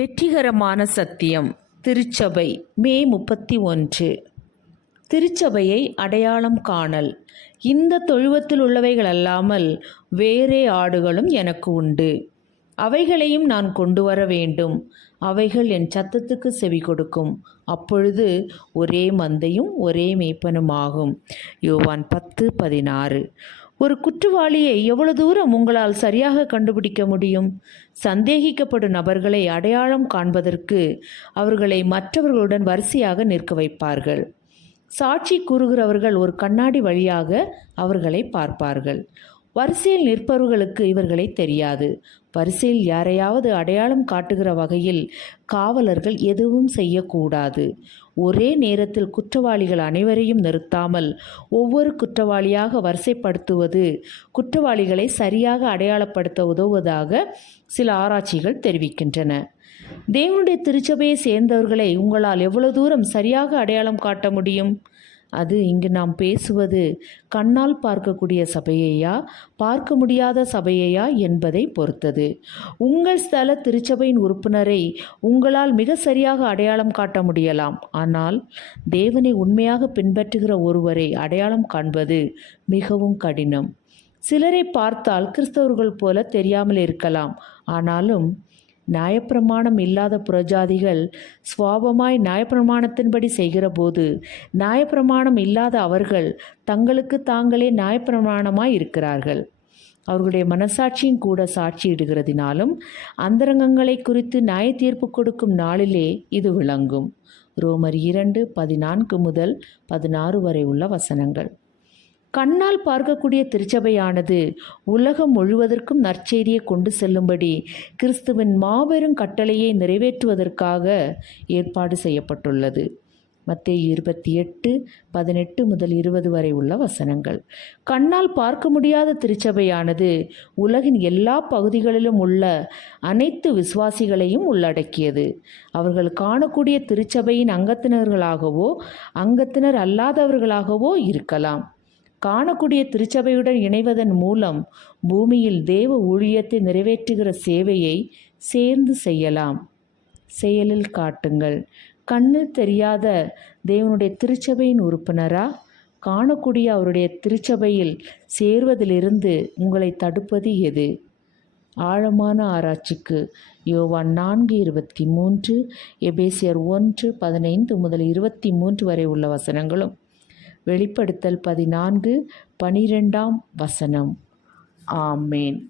வெற்றிகரமான சத்தியம். திருச்சபை மே முப்பத்தி ஒன்று. திருச்சபையை அடையாளம் காணல். இந்த தொழுவத்தில் உள்ளவைகள் அல்லாமல் வேறே ஆடுகளும் எனக்கு உண்டு. அவைகளையும் நான் கொண்டு வர வேண்டும். அவைகள் என் சத்தத்துக்கு செவி கொடுக்கும். அப்பொழுது ஒரே மந்தையும் ஒரே மேய்ப்பனுமாகும். யோவான் பத்து பதினாறு. ஒரு குற்றவாளியை எவ்வளவு தூரம் உங்களால் சரியாக கண்டுபிடிக்க முடியும்? சந்தேகிக்கப்படும் நபர்களை அடையாளம் காண்பதற்கு அவர்களை மற்றவர்களுடன் வரிசையாக நிற்க வைப்பார்கள். சாட்சி கூறுகிறவர்கள் ஒரு கண்ணாடி வழியாக அவர்களை பார்ப்பார்கள். வரிசையில் நிற்பவர்களுக்கு இவர்களை தெரியாது. வரிசையில் யாரையாவது அடையாளம் காட்டுகிற வகையில் காவலர்கள் எதுவும் செய்யக்கூடாது. ஒரே நேரத்தில் குற்றவாளிகள் அனைவரையும் நிறுத்தாமல் ஒவ்வொரு குற்றவாளியாக வரிசைப்படுத்துவது குற்றவாளிகளை சரியாக அடையாளப்படுத்த உதவுவதாக சில ஆராய்ச்சிகள் தெரிவிக்கின்றன. தேவனுடைய திருச்சபையை சேர்ந்தவர்களை உங்களால் எவ்வளவு தூரம் சரியாக அடையாளம் காட்ட முடியும்? அது இங்கு நாம் பேசுவது கண்ணால் பார்க்கக்கூடிய சபையையா? பார்க்க முடியாத சபையையா என்பதை பொறுத்தது. உங்கள் ஸ்தல திருச்சபையின் உறுப்பினரை உங்களால் மிக சரியாக அடையாளம் காட்ட முடியலாம். ஆனால் தேவனை உண்மையாக பின்பற்றுகிற ஒருவரை அடையாளம் காண்பது மிகவும் கடினம். சிலரை பார்த்தால் கிறிஸ்தவர்கள் போல தெரியாமல் இருக்கலாம். ஆனாலும் நியாயப்பிரமாணம் இல்லாத புறஜாதிகள் சுவாபமாய் நியாயப்பிரமாணத்தின்படி செய்கிறபோது நியாயப்பிரமாணம் இல்லாத அவர்கள் தங்களுக்கு தாங்களே நியாயப்பிரமாணமாய் இருக்கிறார்கள். அவர்களுடைய மனசாட்சியும் கூட சாட்சியிடுகிறதினாலும் அந்தரங்கங்களை குறித்து நியாய தீர்ப்பு கொடுக்கும் நாளிலே இது விளங்கும். ரோமர் இரண்டு பதினான்கு முதல் பதினாறு வரை உள்ள வசனங்கள். கண்ணால் பார்க்கக்கூடிய திருச்சபையானது உலகம் முழுவதற்கும் நற்செய்தியை கொண்டு செல்லும்படி கிறிஸ்துவின் மாபெரும் கட்டளையை நிறைவேற்றுவதற்காக ஏற்பாடு செய்யப்பட்டுள்ளது. மத்திய இருபத்தி எட்டு பதினெட்டு முதல் இருபது வரை உள்ள வசனங்கள். கண்ணால் பார்க்க முடியாத திருச்சபையானது உலகின் எல்லா பகுதிகளிலும் உள்ள அனைத்து விசுவாசிகளையும் உள்ளடக்கியது. அவர்கள் காணக்கூடிய திருச்சபையின் அங்கத்தினர்களாகவோ அங்கத்தினர் அல்லாதவர்களாகவோ இருக்கலாம். காணக்கூடிய திருச்சபையுடன் இணைவதன் மூலம் பூமியில் தேவ ஊழியத்தை நிறைவேற்றுகிற சேவையை சேர்ந்து செய்யலாம். செயலில் காட்டுங்கள். கண்ணில் தெரியாத தேவனுடைய திருச்சபையின் உறுப்பினரா? காணக்கூடிய அவருடைய திருச்சபையில் சேர்வதிலிருந்து உங்களை தடுப்பது எது? ஆழமான ஆராய்ச்சிக்கு யோவான் நான்கு இருபத்தி மூன்று எபேசியர் ஒன்று பதினைந்து முதல் இருபத்தி மூன்று வரை உள்ள வசனங்களும் வெளிப்படுத்தல் பதினான்கு பனிரெண்டாம் வசனம். ஆமேன்.